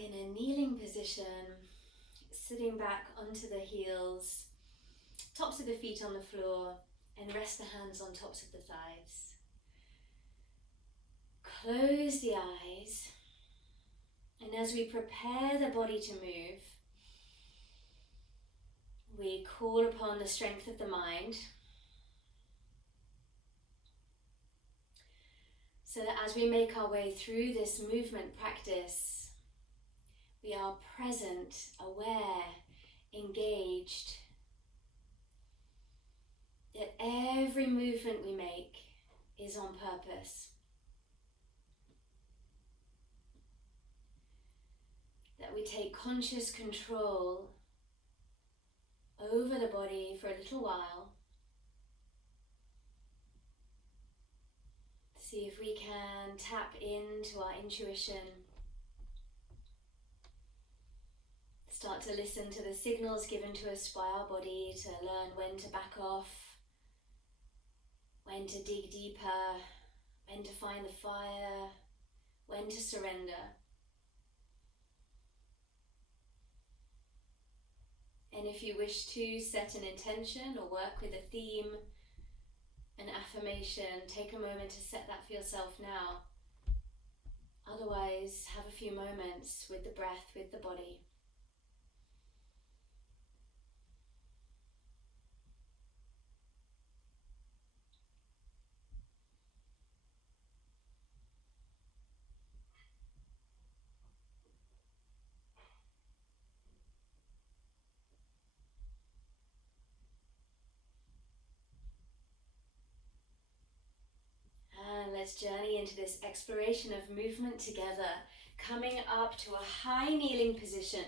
in a kneeling position, sitting back onto the heels, tops of the feet on the floor, and rest the hands on tops of the thighs. Close the eyes, and as we prepare the body to move, we call upon the strength of the mind, so that as we make our way through this movement practice, we are present, aware, engaged, that every movement we make is on purpose. That we take conscious control over the body for a little while. See if we can tap into our intuition. Start to listen to the signals given to us by our body to learn when to back off, when to dig deeper, when to find the fire, when to surrender. And if you wish to set an intention or work with a theme, an affirmation, take a moment to set that for yourself now. Otherwise, have a few moments with the breath, with the body. And let's journey into this exploration of movement together, coming up to a high kneeling position,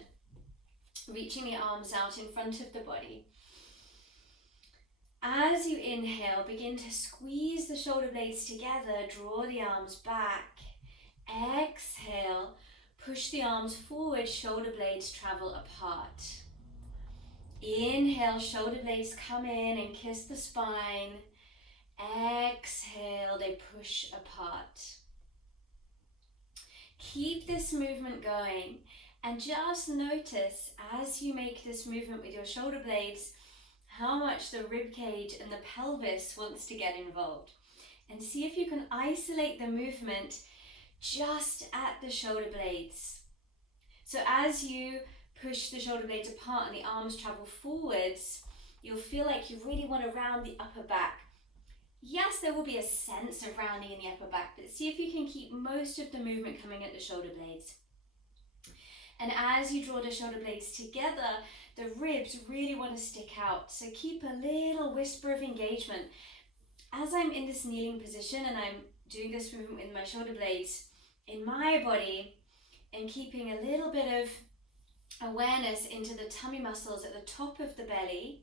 reaching the arms out in front of the body. As you inhale, begin to squeeze the shoulder blades together, draw the arms back. Exhale, push the arms forward, shoulder blades travel apart. Inhale, shoulder blades come in and kiss the spine. Exhale, they push apart. Keep this movement going and just notice as you make this movement with your shoulder blades how much the rib cage and the pelvis wants to get involved. And see if you can isolate the movement just at the shoulder blades. So as you push the shoulder blades apart and the arms travel forwards, you'll feel like you really want to round the upper back. Yes, there will be a sense of rounding in the upper back, but see if you can keep most of the movement coming at the shoulder blades. And as you draw the shoulder blades together, the ribs really want to stick out. So keep a little whisper of engagement. As I'm in this kneeling position and I'm doing this movement with my shoulder blades in my body and keeping a little bit of awareness into the tummy muscles at the top of the belly,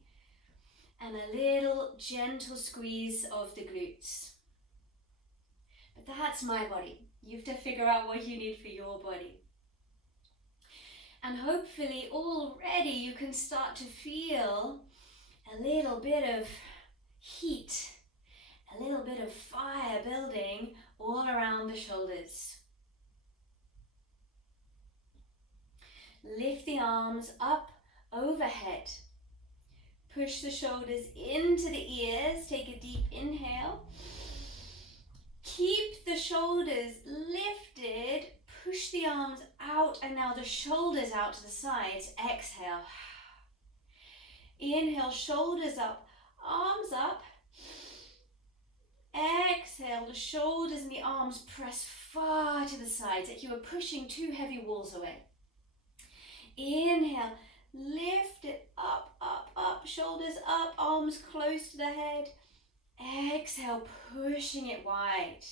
and a little gentle squeeze of the glutes. But that's my body. You have to figure out what you need for your body. And hopefully already you can start to feel a little bit of heat, a little bit of fire building all around the shoulders. Lift the arms up overhead. Push the shoulders into the ears. Take a deep inhale. Keep the shoulders lifted. Push the arms out and now the shoulders out to the sides. Exhale. Inhale, shoulders up, arms up. Exhale, the shoulders and the arms press far to the sides, like you are pushing two heavy walls away. Inhale, lift it up, up, up, shoulders up, arms close to the head. Exhale, pushing it wide.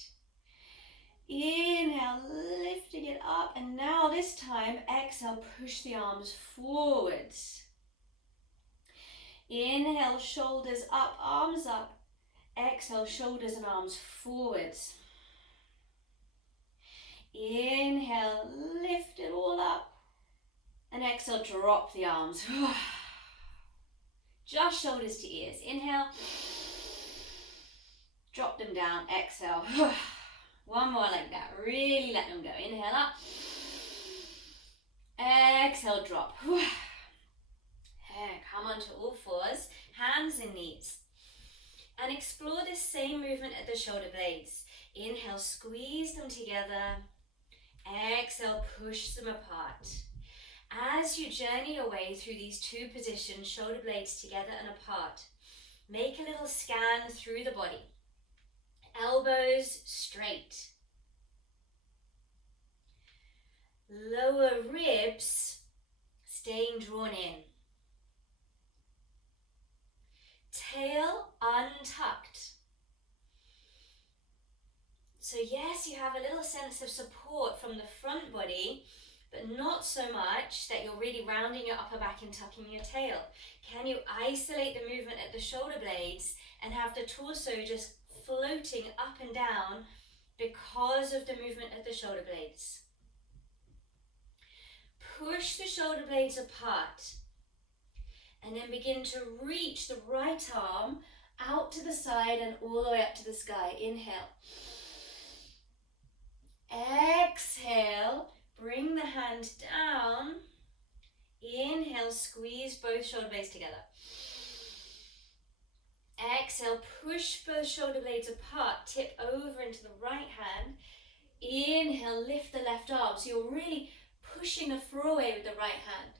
Inhale, lifting it up, and now this time, exhale, push the arms forwards. Inhale, shoulders up, arms up. Exhale, shoulders and arms forwards. Inhale, lift it all up. And exhale, drop the arms. Just shoulders to ears. Inhale. Drop them down. Exhale. One more like that. Really let them go. Inhale up. Exhale, drop. Come onto all fours, hands and knees. And explore this same movement at the shoulder blades. Inhale, squeeze them together. Exhale, push them apart. As you journey your way through these two positions, shoulder blades together and apart, make a little scan through the body. Elbows straight. Lower ribs staying drawn in. Tail untucked. So yes, you have a little sense of support from the front body, but not so much that you're really rounding your upper back and tucking your tail. Can you isolate the movement at the shoulder blades and have the torso just floating up and down because of the movement at the shoulder blades? Push the shoulder blades apart and then begin to reach the right arm out to the side and all the way up to the sky. Inhale. Exhale, bring the hand down. Inhale, squeeze both shoulder blades together. Exhale, push both shoulder blades apart, tip over into the right hand. Inhale, lift the left arm. So you're really pushing the floor away with the right hand.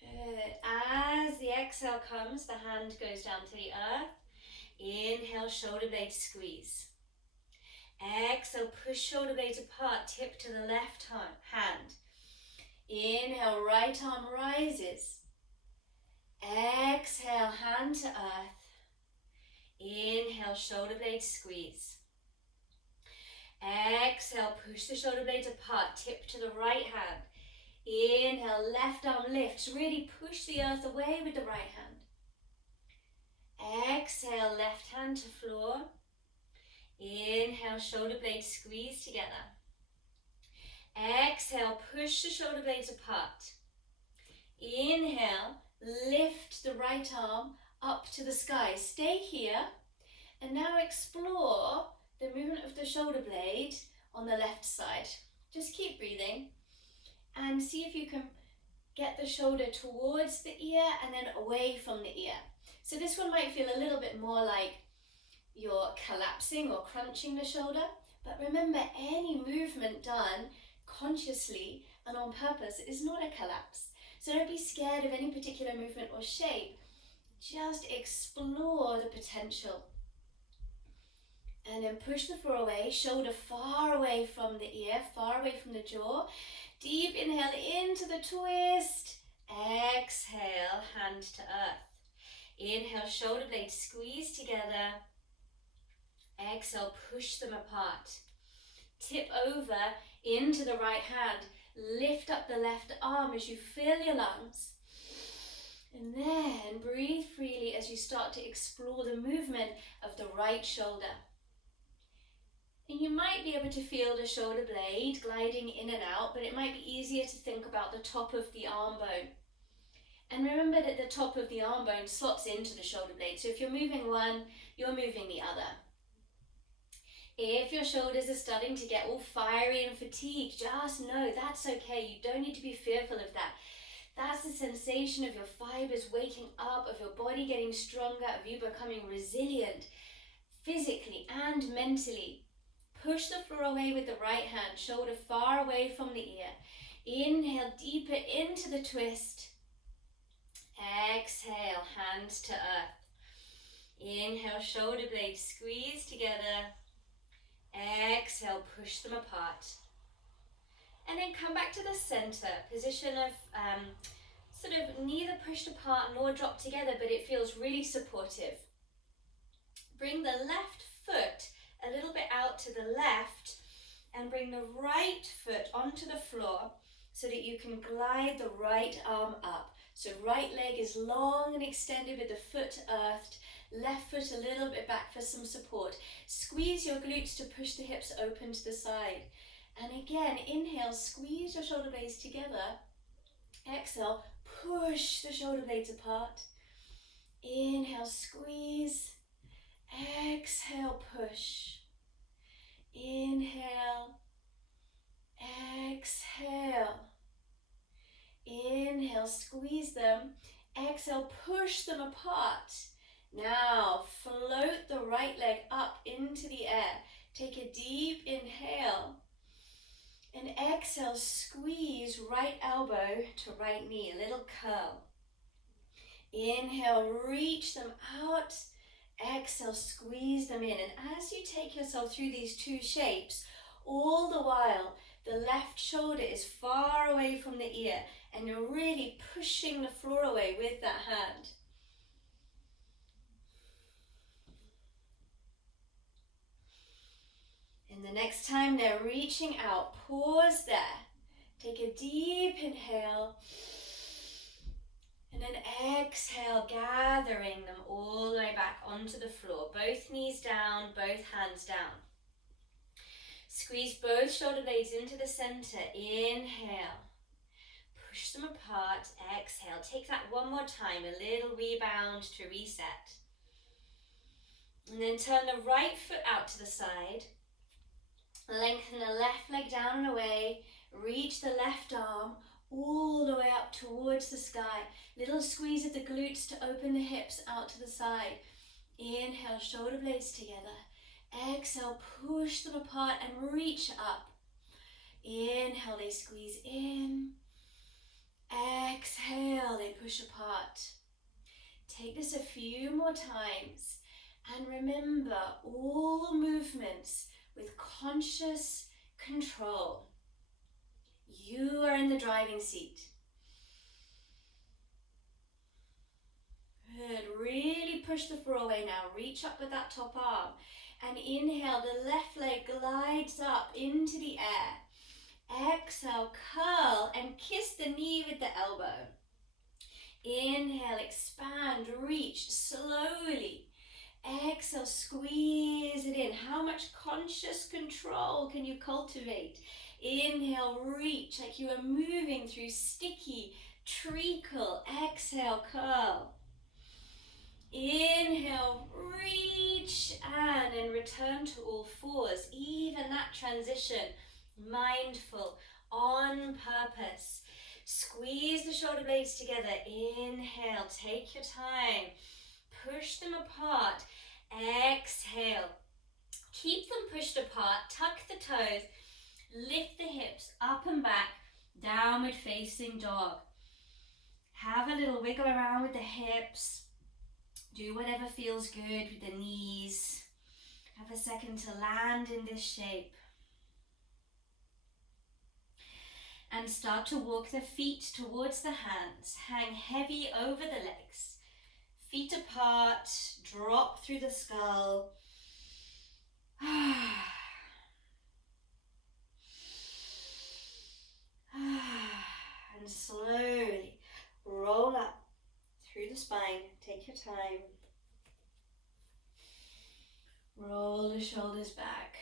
Good. As the exhale comes, the hand goes down to the earth. Inhale, shoulder blades squeeze. Exhale, push shoulder blades apart, tip to the left hand. Inhale, right arm rises. Exhale, hand to earth. Inhale, shoulder blades squeeze. Exhale, push the shoulder blades apart, tip to the right hand. Inhale, left arm lifts, really push the earth away with the right hand. Exhale, left hand to floor. Inhale, shoulder blades squeeze together. Exhale, push the shoulder blades apart. Inhale, lift the right arm up to the sky. Stay here and now explore the movement of the shoulder blade on the left side. Just keep breathing and see if you can get the shoulder towards the ear and then away from the ear. So this one might feel a little bit more like you're collapsing or crunching the shoulder, but remember, any movement done consciously and on purpose is not a collapse. So don't be scared of any particular movement or shape. Just explore the potential. And then push the floor away, shoulder far away from the ear, far away from the jaw. Deep inhale into the twist. Exhale, hand to earth. Inhale, shoulder blades squeeze together. Exhale, push them apart. Tip over into the right hand. Lift up the left arm as you fill your lungs. And then breathe freely as you start to explore the movement of the right shoulder. And you might be able to feel the shoulder blade gliding in and out, but it might be easier to think about the top of the arm bone. And remember that the top of the arm bone slots into the shoulder blade. So if you're moving one, you're moving the other. If your shoulders are starting to get all fiery and fatigued, just know that's okay. You don't need to be fearful of that. That's the sensation of your fibers waking up, of your body getting stronger, of you becoming resilient physically and mentally. Push the floor away with the right hand, shoulder far away from the ear. Inhale deeper into the twist. Exhale, hands to earth. Inhale, shoulder blades squeeze together. Exhale, push them apart. And then come back to the center, position of sort of neither pushed apart nor dropped together, but it feels really supportive. Bring the left foot a little bit out to the left and bring the right foot onto the floor so that you can glide the right arm up. So right leg is long and extended with the foot earthed, left foot a little bit back for some support. Squeeze your glutes to push the hips open to the side. And again, inhale, squeeze your shoulder blades together. Exhale, push the shoulder blades apart. Inhale, squeeze. Exhale, push. Inhale. Exhale. Inhale, squeeze them. Exhale, push them apart. Now, float the right leg up into the air. Take a deep inhale. And exhale, squeeze right elbow to right knee, a little curl. Inhale, reach them out. Exhale, squeeze them in. And as you take yourself through these two shapes, all the while, the left shoulder is far away from the ear and you're really pushing the floor away with that hand. And the next time they're reaching out, pause there. Take a deep inhale. And then exhale, gathering them all the way back onto the floor. Both knees down, both hands down. Squeeze both shoulder blades into the center. Inhale. Push them apart. Exhale. Take that one more time. A little rebound to reset. And then turn the right foot out to the side. Lengthen the left leg down and away. Reach the left arm all the way up towards the sky. Little squeeze of the glutes to open the hips out to the side. Inhale, shoulder blades together. Exhale, push them apart and reach up. Inhale, they squeeze in. Exhale, they push apart. Take this a few more times and remember all movements with conscious control. You are in the driving seat. Good. Really push the floor away now. Reach up with that top arm. And inhale, the left leg glides up into the air. Exhale, curl and kiss the knee with the elbow. Inhale, expand, reach slowly. Exhale, squeeze it in. How much conscious control can you cultivate? Inhale, reach like you are moving through sticky treacle. Exhale, curl. Inhale, reach, and then return to all fours. Even that transition, mindful, on purpose. Squeeze the shoulder blades together. Inhale, take your time. Push them apart. Exhale. Keep them pushed apart. Tuck the toes. Lift the hips up and back. Downward facing dog. Have a little wiggle around with the hips. Do whatever feels good with the knees. Have a second to land in this shape. And start to walk the feet towards the hands. Hang heavy over the legs. Feet apart, drop through the skull. And slowly roll up through the spine. Take your time. Roll the shoulders back.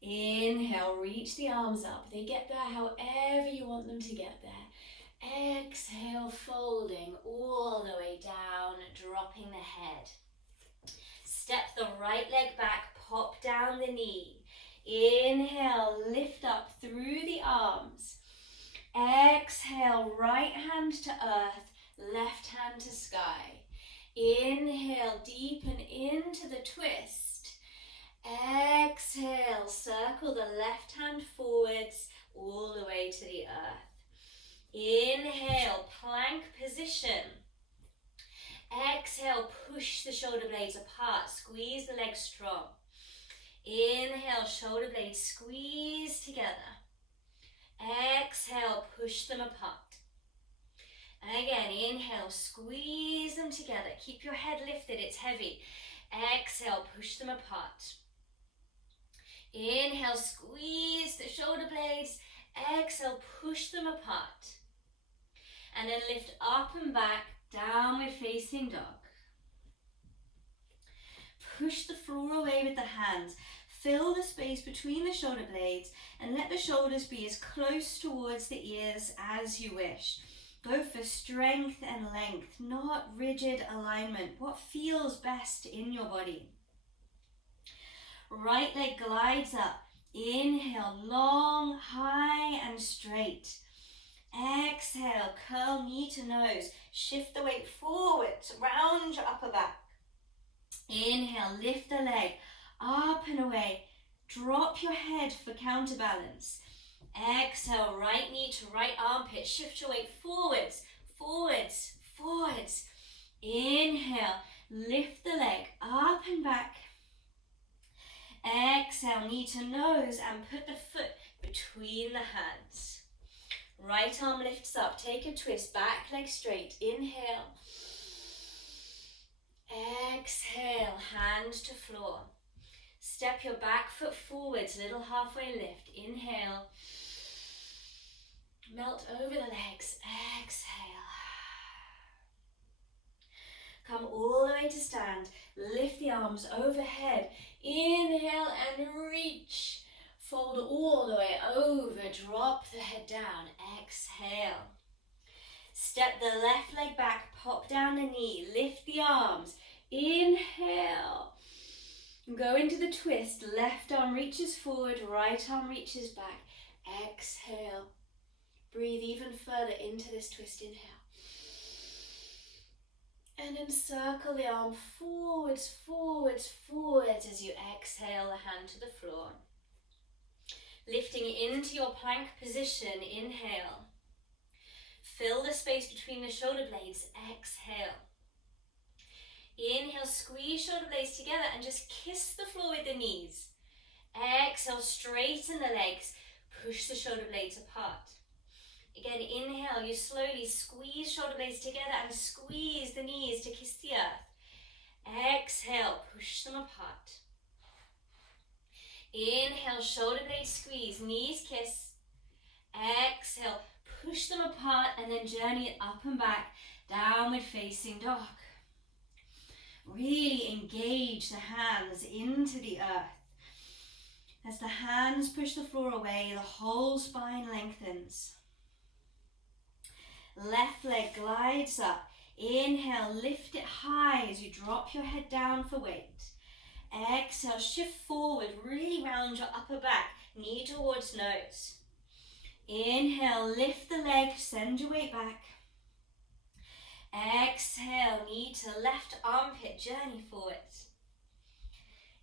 Inhale, reach the arms up. They get there however you want them to get there. Exhale, folding all the way down, dropping the head. Step the right leg back, pop down the knee. Inhale, lift up through the arms. Exhale, right hand to earth, left hand to sky. Inhale, deepen into the twist. Exhale, circle the left hand forwards all the way to the earth. Inhale, plank position. Exhale, push the shoulder blades apart, squeeze the legs strong. Inhale, shoulder blades squeeze together. Exhale, push them apart. And again, inhale, squeeze them together. Keep your head lifted, it's heavy. Exhale, push them apart. Inhale, squeeze the shoulder blades. Exhale, push them apart. And then lift up and back, downward facing dog. Push the floor away with the hands. Fill the space between the shoulder blades and let the shoulders be as close towards the ears as you wish. Go for strength and length, not rigid alignment. What feels best in your body? Right leg glides up. Inhale, long, high and straight. Exhale, curl knee to nose. Shift the weight forwards, round your upper back. Inhale, lift the leg up and away. Drop your head for counterbalance. Exhale, right knee to right armpit. Shift your weight forwards, forwards, forwards. Inhale, lift the leg up and back. Exhale, knee to nose and put the foot between the hands. Right arm lifts up, take a twist, back leg straight. Inhale. Exhale, hand to floor. Step your back foot forwards, little halfway lift. Inhale. Melt over the legs. Exhale. Come all the way to stand. Lift the arms overhead. Inhale and reach. Fold all the way over. Drop the head down. Exhale. Step the left leg back. Pop down the knee. Lift the arms. Inhale. Go into the twist. Left arm reaches forward. Right arm reaches back. Exhale. Breathe even further into this twist. Inhale. And encircle the arm forwards, forwards, forwards as you exhale the hand to the floor. Lifting into your plank position, inhale. Fill the space between the shoulder blades, exhale. Inhale, squeeze shoulder blades together and just kiss the floor with the knees. Exhale, straighten the legs, push the shoulder blades apart. Again, inhale, you slowly squeeze shoulder blades together and squeeze the knees to kiss the earth. Exhale, push them apart. Inhale, shoulder blades squeeze, knees kiss. Exhale, push them apart and then journey it up and back, downward facing dog. Really engage the hands into the earth. As the hands push the floor away, the whole spine lengthens. Left leg glides up. Inhale, lift it high as you drop your head down for weight. Exhale, shift forward, really round your upper back, knee towards nose. Inhale, lift the leg, send your weight back. Exhale, knee to left armpit, journey forwards.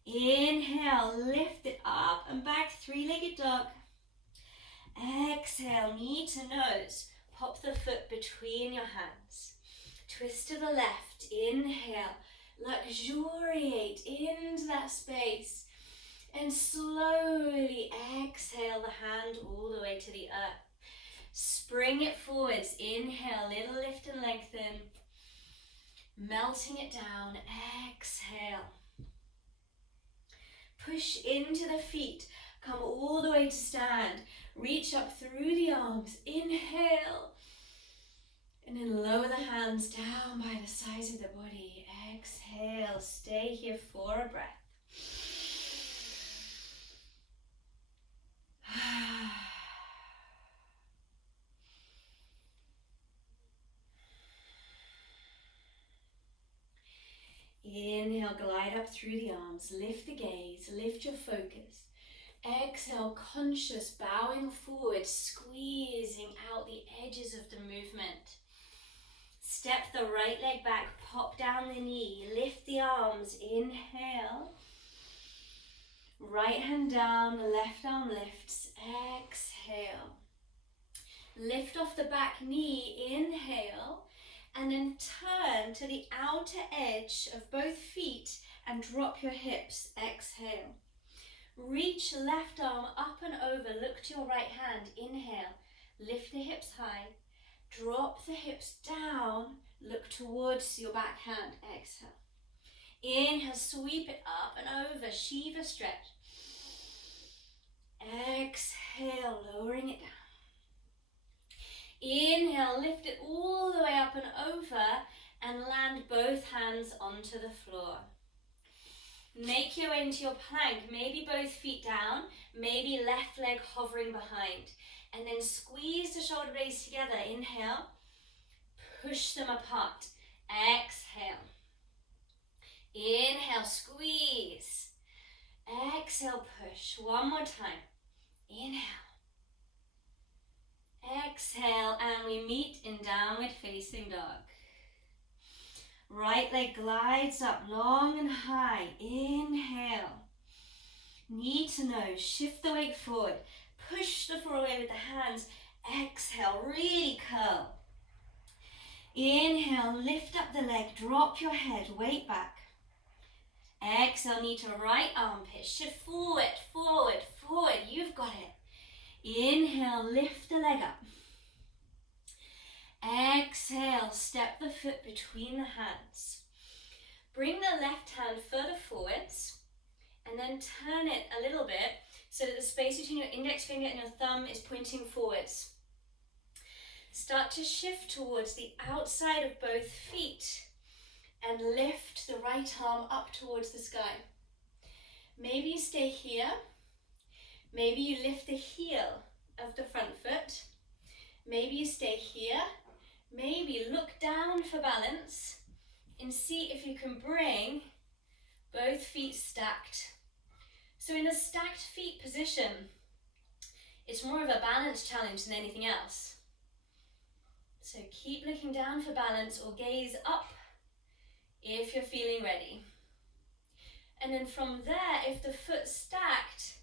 Inhale, lift it up and back, three-legged dog. Exhale, knee to nose. Pop the foot between your hands. Twist to the left. Inhale. Luxuriate into that space. And slowly exhale the hand all the way to the earth. Spring it forwards. Inhale. Little lift and lengthen. Melting it down. Exhale. Push into the feet. Come all the way to stand. Reach up through the arms. Inhale. And then lower the hands down by the sides of the body. Exhale. Stay here for a breath. Inhale, glide up through the arms. Lift the gaze. Lift your focus. Exhale, conscious, bowing forward, squeezing out the edges of the movement. Step the right leg back, pop down the knee, lift the arms, inhale. Right hand down, left arm lifts, exhale. Lift off the back knee, inhale, and then turn to the outer edge of both feet and drop your hips, exhale. Reach left arm up and over, look to your right hand, inhale, lift the hips high, drop the hips down, look towards your back hand, exhale. Inhale, sweep it up and over, Shiva stretch. Exhale, lowering it down. Inhale, lift it all the way up and over and land both hands onto the floor. Make your way into your plank, maybe both feet down, maybe left leg hovering behind. And then squeeze the shoulder blades together, inhale, push them apart, exhale. Inhale, squeeze. Exhale, push. One more time. Inhale. Exhale, and we meet in downward facing dog. Right leg glides up long and high. Inhale. Knee to nose, shift the weight forward. Push the floor away with the hands. Exhale, really curl. Inhale, lift up the leg, drop your head, weight back. Exhale, knee to right armpit, shift forward, forward, forward. You've got it. Inhale, lift the leg up. Exhale, step the foot between the hands. Bring the left hand further forwards and then turn it a little bit so that the space between your index finger and your thumb is pointing forwards. Start to shift towards the outside of both feet and lift the right arm up towards the sky. Maybe you stay here. Maybe you lift the heel of the front foot. Maybe you stay here. Maybe look down for balance and see if you can bring both feet stacked. So in a stacked feet position, it's more of a balance challenge than anything else. So keep looking down for balance or gaze up if you're feeling ready. And then from there, if the foot's stacked,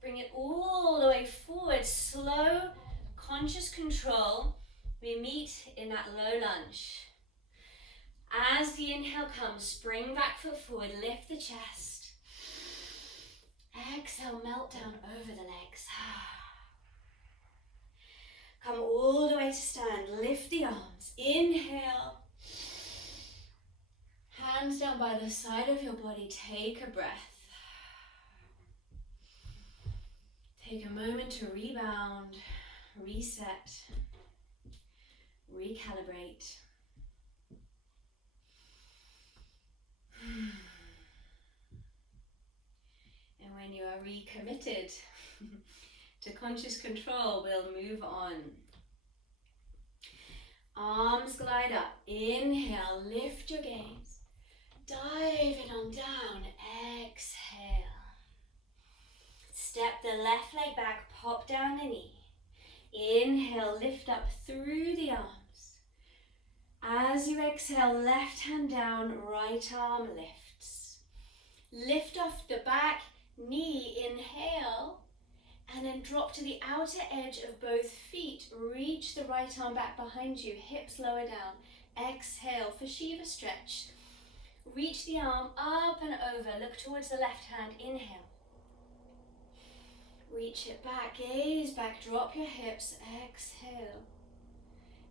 bring it all the way forward. Slow, conscious control. We meet in that low lunge. As the inhale comes, spring back foot forward, lift the chest. Exhale, melt down over the legs. Come all the way to stand, lift the arms. Inhale. Hands down by the side of your body, take a breath. Take a moment to rebound, reset, recalibrate. And when you are recommitted to conscious control, we'll move on. Arms glide up. Inhale, lift your gaze. Dive it on down. Exhale. Step the left leg back, pop down the knee. Inhale, lift up through the arms. As you exhale, left hand down, right arm lifts. Lift off the back knee, inhale, and then drop to the outer edge of both feet. Reach the right arm back behind you, hips lower down. Exhale for Shiva stretch. Reach the arm up and over, look towards the left hand, inhale. Reach it back, gaze back, drop your hips, exhale.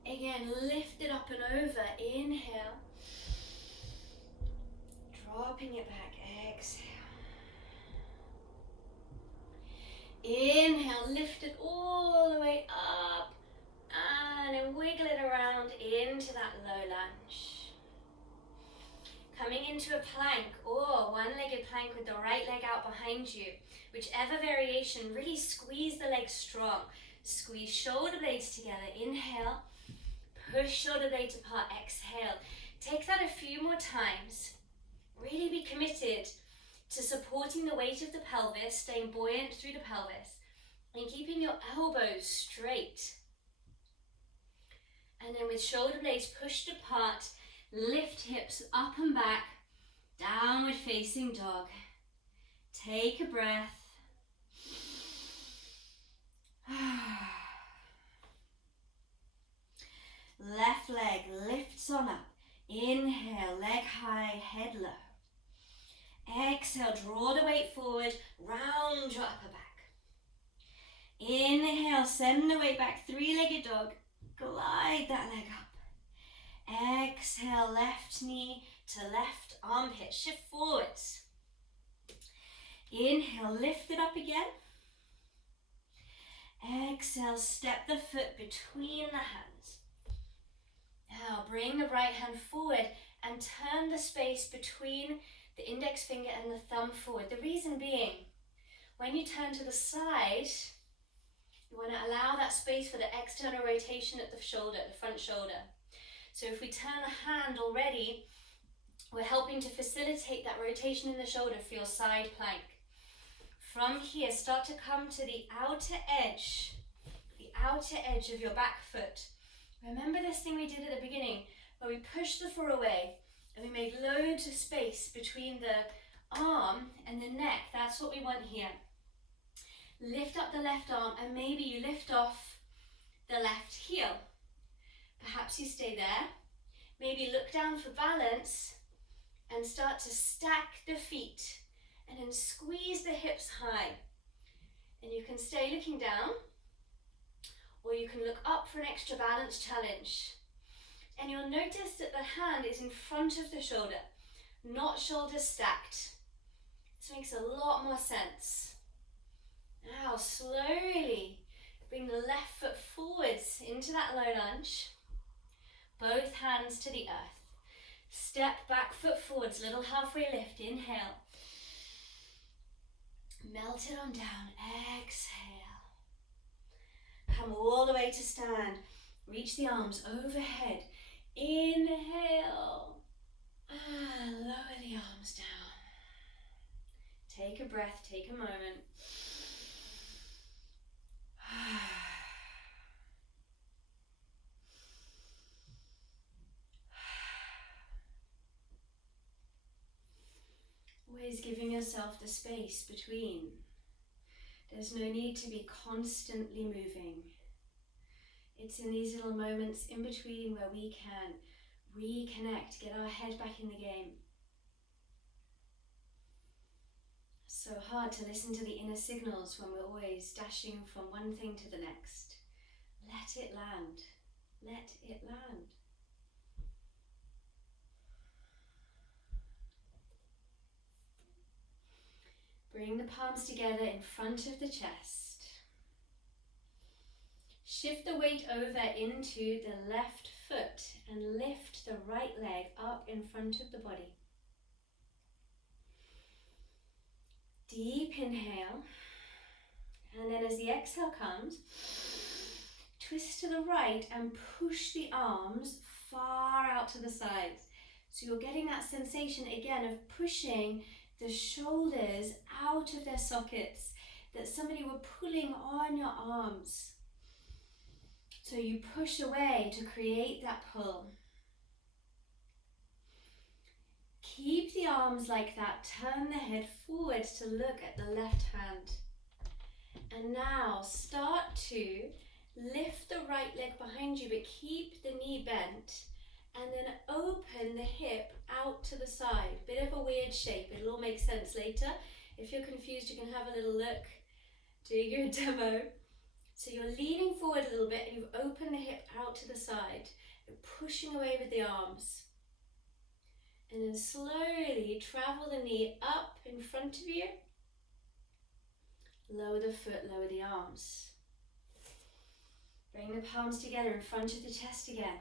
Again, lift it up and over, inhale. Dropping it back, exhale. Inhale, lift it all the way up and then wiggle it around into that low lunge. Coming into a plank or one-legged plank with the right leg out behind you. Whichever variation, really squeeze the legs strong. Squeeze shoulder blades together, inhale. Push shoulder blades apart, exhale. Take that a few more times. Really be committed to supporting the weight of the pelvis, staying buoyant through the pelvis, and keeping your elbows straight. And then with shoulder blades pushed apart, lift hips up and back, downward facing dog. Take a breath. Left leg lifts on up. Inhale, leg high, head low. Exhale, draw the weight forward, round your upper back. Inhale, send the weight back, three-legged dog. Glide that leg up. Exhale, left knee to left armpit, shift forwards. Inhale, lift it up again. Exhale, step the foot between the hands. Now bring the right hand forward and turn the space between the index finger and the thumb forward. The reason being, when you turn to the side, you want to allow that space for the external rotation at the shoulder, the front shoulder. So if we turn the hand already, we're helping to facilitate that rotation in the shoulder for your side plank. From here, start to come to the outer edge of your back foot. Remember this thing we did at the beginning, where we pushed the foot away and we made loads of space between the arm and the neck. That's what we want here. Lift up the left arm and maybe you lift off the left heel. Perhaps you stay there. Maybe look down for balance and start to stack the feet and then squeeze the hips high. And you can stay looking down, or you can look up for an extra balance challenge. And you'll notice that the hand is in front of the shoulder, not shoulders stacked. This makes a lot more sense. Now slowly bring the left foot forwards into that low lunge. Both hands to the earth. Step back foot forwards, little halfway lift. Inhale. Melt it on down. Exhale. Come all the way to stand. Reach the arms overhead. Inhale. And lower the arms down. Take a breath. Take a moment. Always giving yourself the space between. There's no need to be constantly moving. It's in these little moments in between where we can reconnect, get our head back in the game. So hard to listen to the inner signals when we're always dashing from one thing to the next. Let it land. Let it land. Bring the palms together in front of the chest. Shift the weight over into the left foot and lift the right leg up in front of the body. Deep inhale, and then as the exhale comes, twist to the right and push the arms far out to the sides. So you're getting that sensation again of pushing the shoulders out of their sockets, that somebody were pulling on your arms. So you push away to create that pull. Keep the arms like that, turn the head forward to look at the left hand. And now start to lift the right leg behind you, but keep the knee bent. And then open the hip out to the side. Bit of a weird shape, it'll all make sense later. If you're confused, you can have a little look, do your demo. So you're leaning forward a little bit and you've opened the hip out to the side. You're pushing away with the arms. And then slowly travel the knee up in front of you. Lower the foot, lower the arms. Bring the palms together in front of the chest again.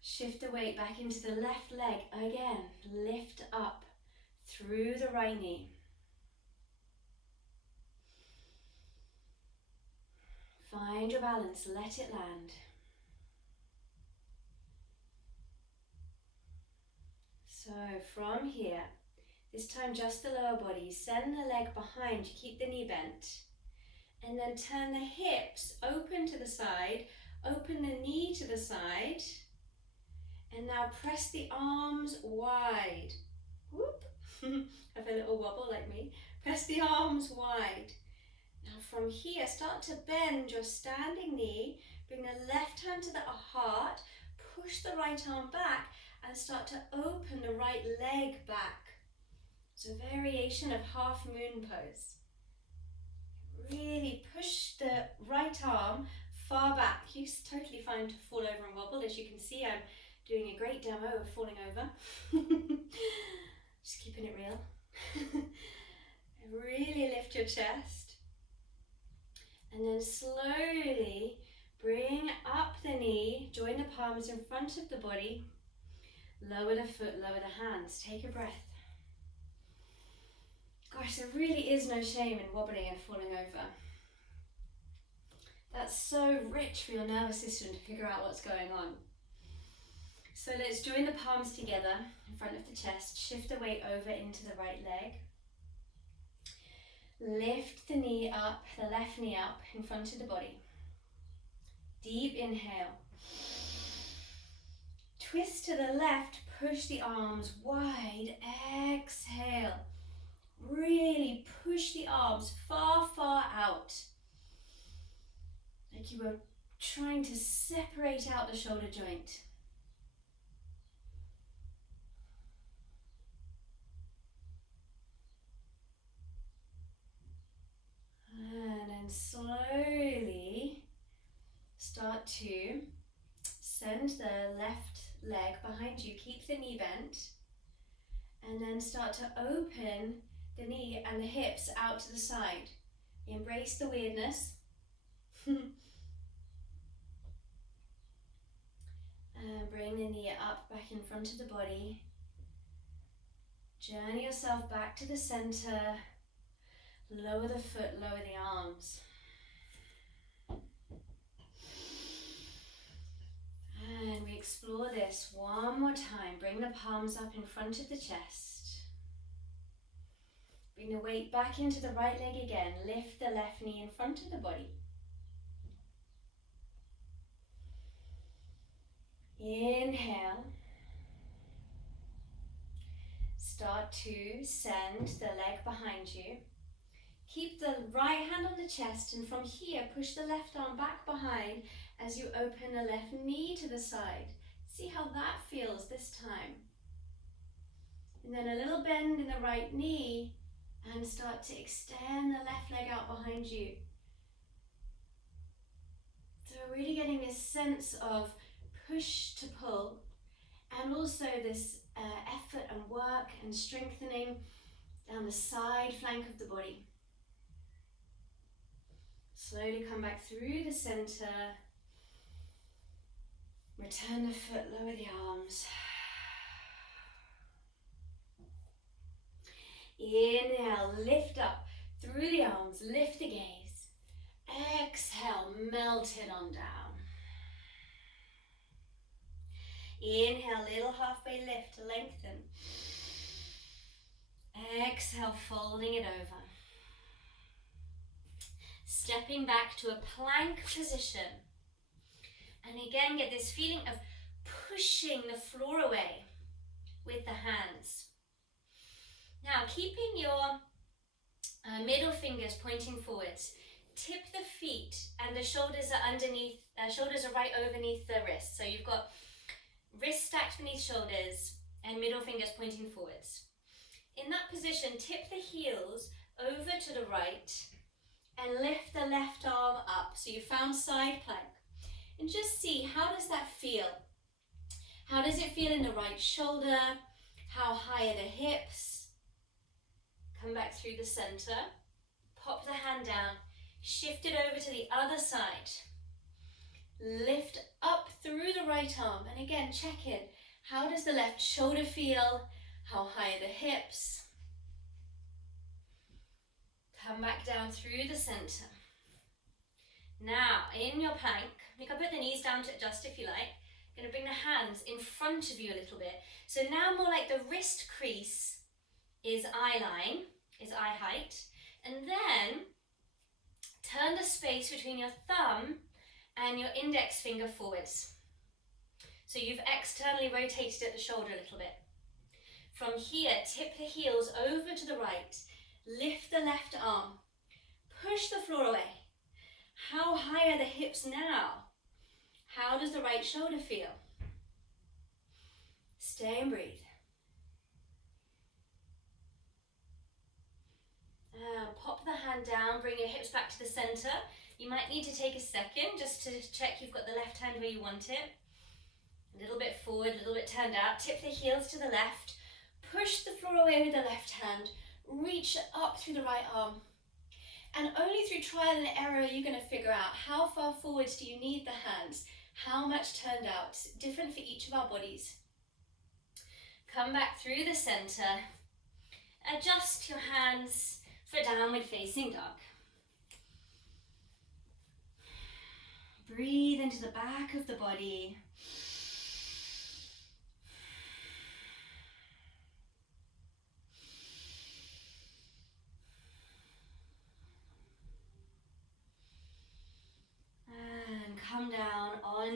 Shift the weight back into the left leg again. Lift up through the right knee. Find your balance, let it land. So from here, this time just the lower body, send the leg behind, you keep the knee bent. And then turn the hips open to the side, open the knee to the side. And now press the arms wide. Whoop. Have a little wobble like me. Press the arms wide. Now from here, start to bend your standing knee. Bring the left hand to the heart. Push the right arm back and start to open the right leg back. It's a variation of half moon pose. Really push the right arm far back. You're totally fine to fall over and wobble. As you can see, I'm doing a great demo of falling over. Just keeping it real. Really lift your chest. And then slowly bring up the knee, join the palms in front of the body. Lower the foot, lower the hands. Take a breath. Gosh, there really is no shame in wobbling and falling over. That's so rich for your nervous system to figure out what's going on. So let's join the palms together in front of the chest. Shift the weight over into the right leg. Lift the knee up, the left knee up in front of the body. Deep inhale. Twist to the left, push the arms wide. Exhale. Really push the arms far, far out. Like you were trying to separate out the shoulder joint. And then slowly start to send the left leg behind you. Keep the knee bent. And then start to open the knee and the hips out to the side. Embrace the weirdness. And bring the knee up back in front of the body. Journey yourself back to the center. Lower the foot, lower the arms. And we explore this one more time. Bring the palms up in front of the chest. Bring the weight back into the right leg again. Lift the left knee in front of the body. Inhale. Start to send the leg behind you. Keep the right hand on the chest, and from here push the left arm back behind as you open the left knee to the side. See how that feels this time. And then a little bend in the right knee and start to extend the left leg out behind you. So we're really getting this sense of push to pull, and also this effort and work and strengthening down the side flank of the body. Slowly come back through the center. Return the foot, lower the arms. Inhale, lift up through the arms, lift the gaze. Exhale, melt it on down. Inhale, little halfway lift, lengthen. Exhale, folding it over. Stepping back to a plank position. And again, get this feeling of pushing the floor away with the hands. Now, keeping your middle fingers pointing forwards, tip the feet and the shoulders are underneath, shoulders are right overneath the wrists. So you've got wrists stacked beneath shoulders and middle fingers pointing forwards. In that position, tip the heels over to the right and lift the left arm up. So you found side plank. And just see, how does that feel? How does it feel in the right shoulder? How high are the hips? Come back through the center. Pop the hand down. Shift it over to the other side. Lift up through the right arm. And again, check in. How does the left shoulder feel? How high are the hips? Come back down through the center. Now, in your plank, you can put the knees down to adjust if you like. You're going to bring the hands in front of you a little bit. So now more like the wrist crease is eye line, is eye height. And then turn the space between your thumb and your index finger forwards. So you've externally rotated at the shoulder a little bit. From here, tip the heels over to the right. Lift the left arm. Push the floor away. How high are the hips now? How does the right shoulder feel? Stay and breathe. Pop the hand down, bring your hips back to the center. You might need to take a second just to check you've got the left hand where you want it. A little bit forward, a little bit turned out. Tip the heels to the left. Push the floor away with the left hand. Reach up through the right arm. And only through trial and error are you going to figure out how far forwards do you need the hands, how much turned out. It's different for each of our bodies. Come back through the center. Adjust your hands for downward facing dog. Breathe into the back of the body.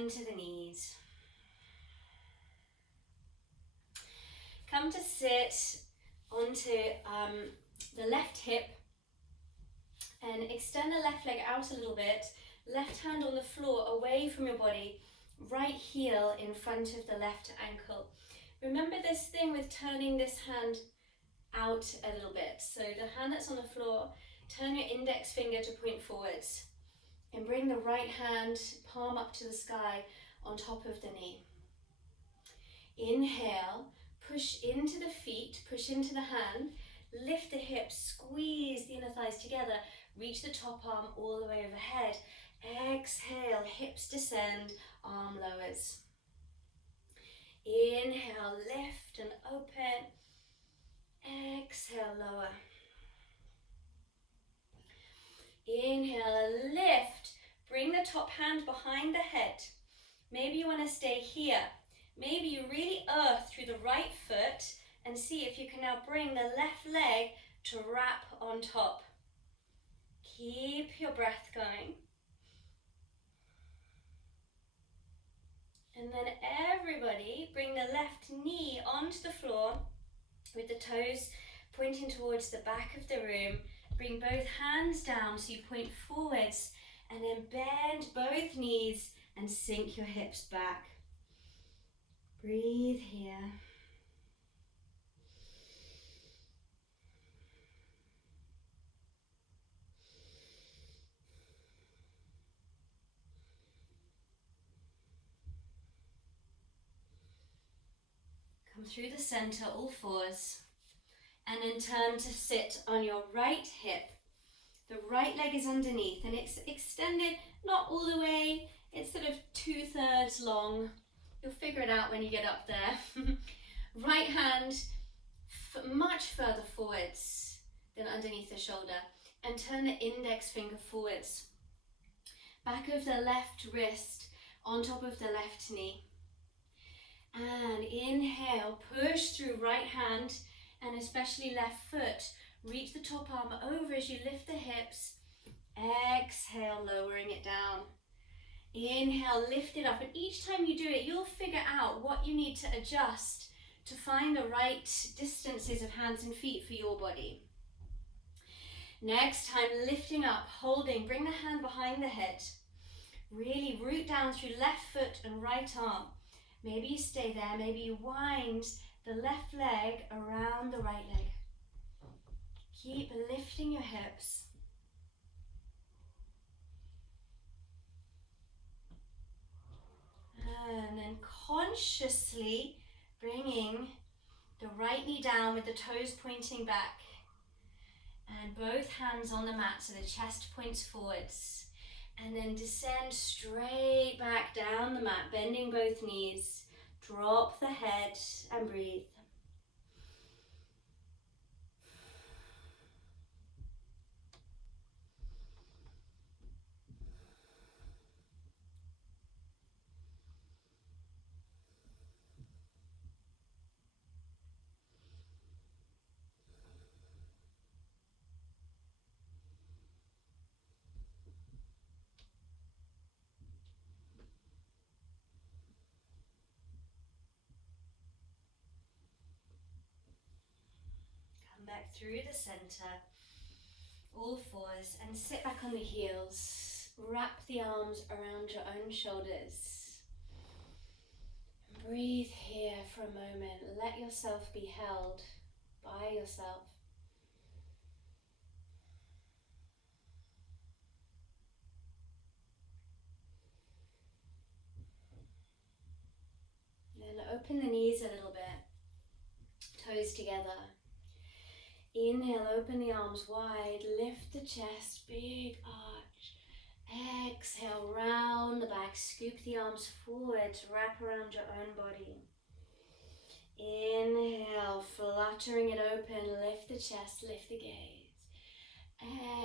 onto the knees. Come to sit onto the left hip and extend the left leg out a little bit. Left hand on the floor away from your body, right heel in front of the left ankle. Remember this thing with turning this hand out a little bit. So the hand that's on the floor, turn your index finger to point forwards and bring the right hand palm up to the sky on top of the knee. Inhale, push into the feet, push into the hand, lift the hips, squeeze the inner thighs together, reach the top arm all the way overhead. Exhale, hips descend, arm lowers. Inhale, lift and open. Exhale, lower. Inhale, lift. Bring the top hand behind the head. Maybe you want to stay here. Maybe you really earth through the right foot and see if you can now bring the left leg to wrap on top. Keep your breath going. And then everybody bring the left knee onto the floor with the toes pointing towards the back of the room. Bring both hands down so you point forwards and then bend both knees and sink your hips back. Breathe here. Come through the center, all fours, and then turn to sit on your right hip. The right leg is underneath and it's extended, not all the way, it's sort of 2/3 long. You'll figure it out when you get up there. Right hand much further forwards than underneath the shoulder, and turn the index finger forwards. Back of the left wrist on top of the left knee. And inhale, push through right hand and especially left foot. Reach the top arm over as you lift the hips. Exhale, lowering it down. Inhale, lift it up, and each time you do it, you'll figure out what you need to adjust to find the right distances of hands and feet for your body. Next time, lifting up, holding, bring the hand behind the head. Really root down through left foot and right arm. Maybe you stay there, maybe you wind the left leg around the right leg. Keep lifting your hips. And then consciously bringing the right knee down with the toes pointing back. And both hands on the mat so the chest points forwards. And then descend straight back down the mat, bending both knees. Drop the head and breathe. Back through the center, all fours, and sit back on the heels. Wrap the arms around your own shoulders. Breathe here for a moment. Let yourself be held by yourself. Then open the knees a little bit, toes together. Inhale, open the arms wide, lift the chest, big arch. Exhale, round the back, scoop the arms forward to wrap around your own body. Inhale, fluttering it open, lift the chest, lift the gaze.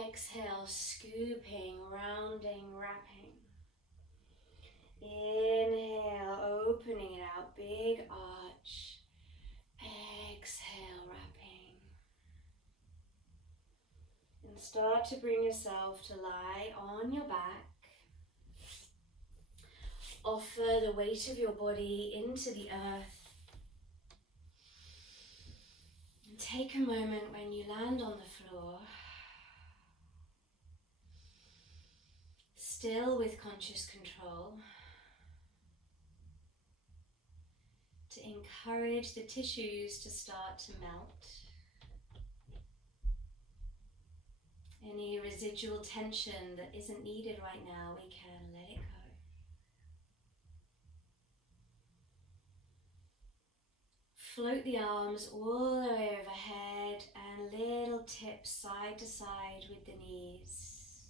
Exhale, scooping, rounding, wrapping. Inhale, opening it out, big arch. Exhale, wrapping. And start to bring yourself to lie on your back, Offer the weight of your body into the earth. And take a moment when you land on the floor, still with conscious control, to encourage the tissues to start to melt. Any residual tension that isn't needed right now, we can let it go. Float the arms all the way overhead and little tips side to side with the knees.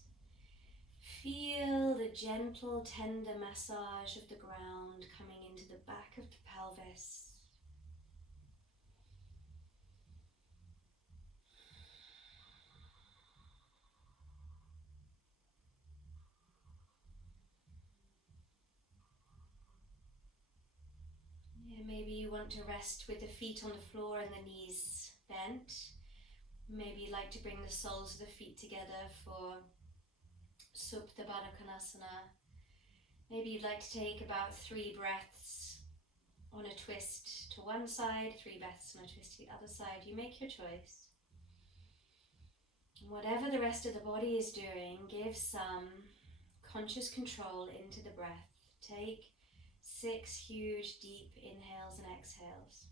Feel the gentle, tender massage of the ground coming into the back of the pelvis. Maybe you want to rest with the feet on the floor and the knees bent. Maybe you'd like to bring the soles of the feet together for Supta Baddha Konasana. Maybe you'd like to take about 3 breaths on a twist to one side, 3 breaths on a twist to the other side. You make your choice. And whatever the rest of the body is doing, give some conscious control into the breath. Take 6 huge deep inhales and exhales.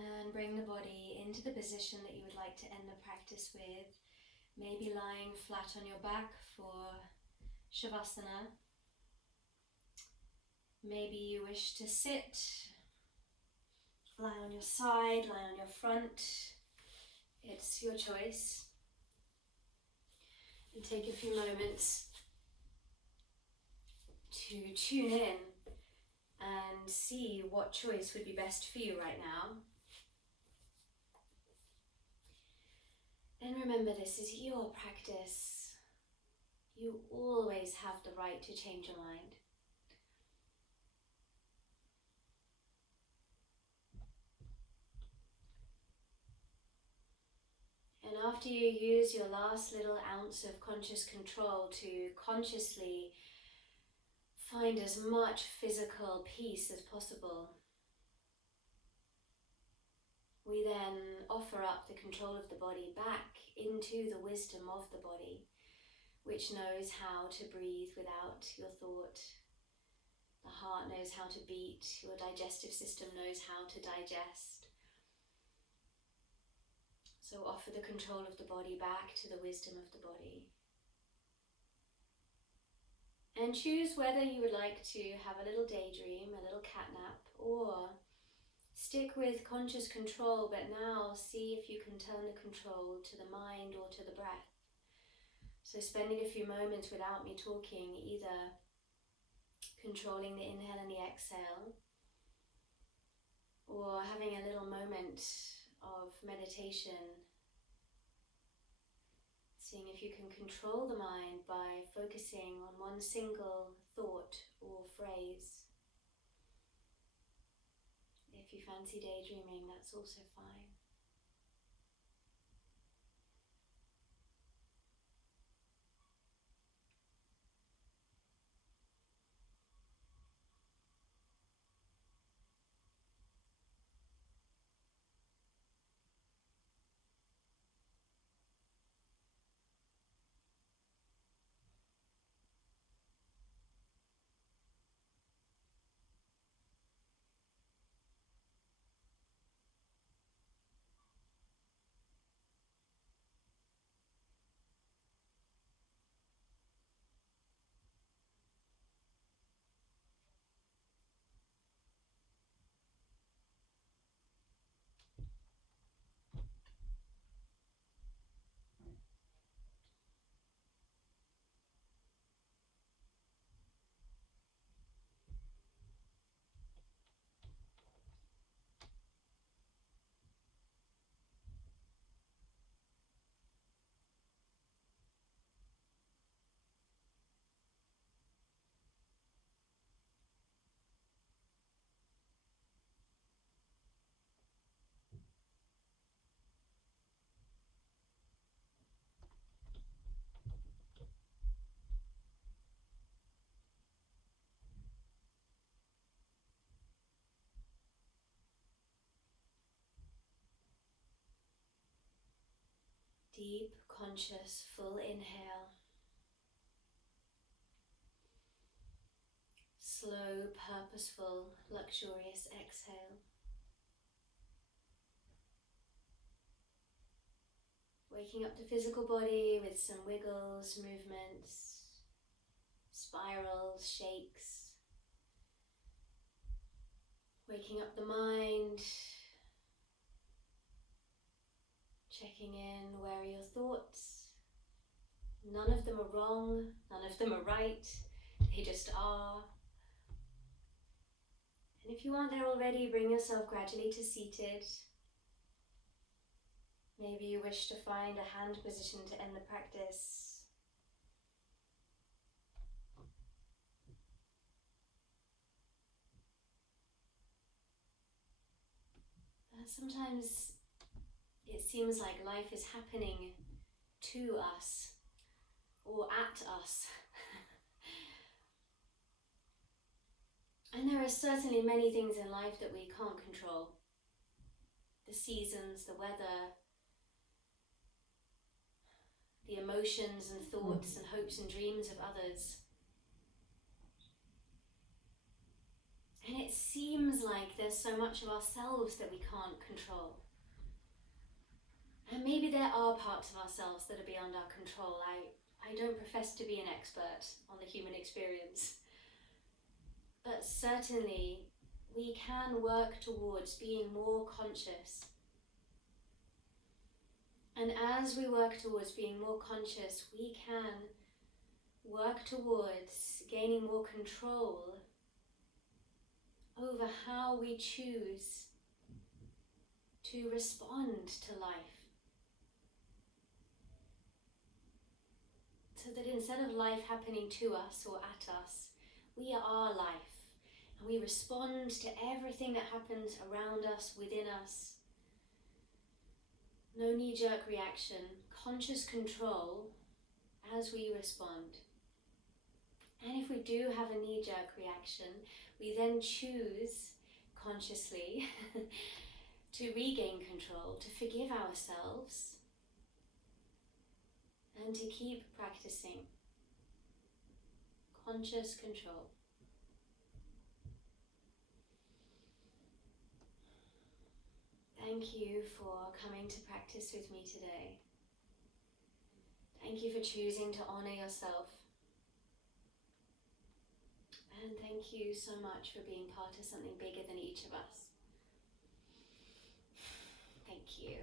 And bring the body into the position that you would like to end the practice with. Maybe lying flat on your back for Shavasana. Maybe you wish to sit, lie on your side, lie on your front. It's your choice. And take a few moments to tune in and see what choice would be best for you right now. And remember, this is your practice. You always have the right to change your mind. And after you use your last little ounce of conscious control to consciously find as much physical peace as possible, we then offer up the control of the body back into the wisdom of the body, which knows how to breathe without your thought. The heart knows how to beat, your digestive system knows how to digest. So offer the control of the body back to the wisdom of the body. And choose whether you would like to have a little daydream, a little cat nap, or stick with conscious control, but now see if you can turn the control to the mind or to the breath. So spending a few moments without me talking, either controlling the inhale and the exhale, or having a little moment of meditation, seeing if you can control the mind by focusing on one single thought or phrase. If you fancy daydreaming, that's also fine. Deep, conscious, full inhale. Slow, purposeful, luxurious exhale. Waking up the physical body with some wiggles, movements, spirals, shakes. Waking up the mind. Checking in, where are your thoughts? None of them are wrong, none of them are right, they just are. And if you aren't there already, bring yourself gradually to seated. Maybe you wish to find a hand position to end the practice. Sometimes it seems like life is happening to us or at us. And there are certainly many things in life that we can't control. The seasons, the weather, the emotions and thoughts and hopes and dreams of others. And it seems like there's so much of ourselves that we can't control. And maybe there are parts of ourselves that are beyond our control. I don't profess to be an expert on the human experience. But certainly we can work towards being more conscious. And as we work towards being more conscious, we can work towards gaining more control over how we choose to respond to life. So that instead of life happening to us or at us, we are life. And we respond to everything that happens around us, within us. No knee-jerk reaction, conscious control as we respond. And if we do have a knee-jerk reaction, we then choose consciously to regain control, to forgive ourselves, and to keep practicing conscious control. Thank you for coming to practice with me today. Thank you for choosing to honor yourself. And thank you so much for being part of something bigger than each of us. Thank you.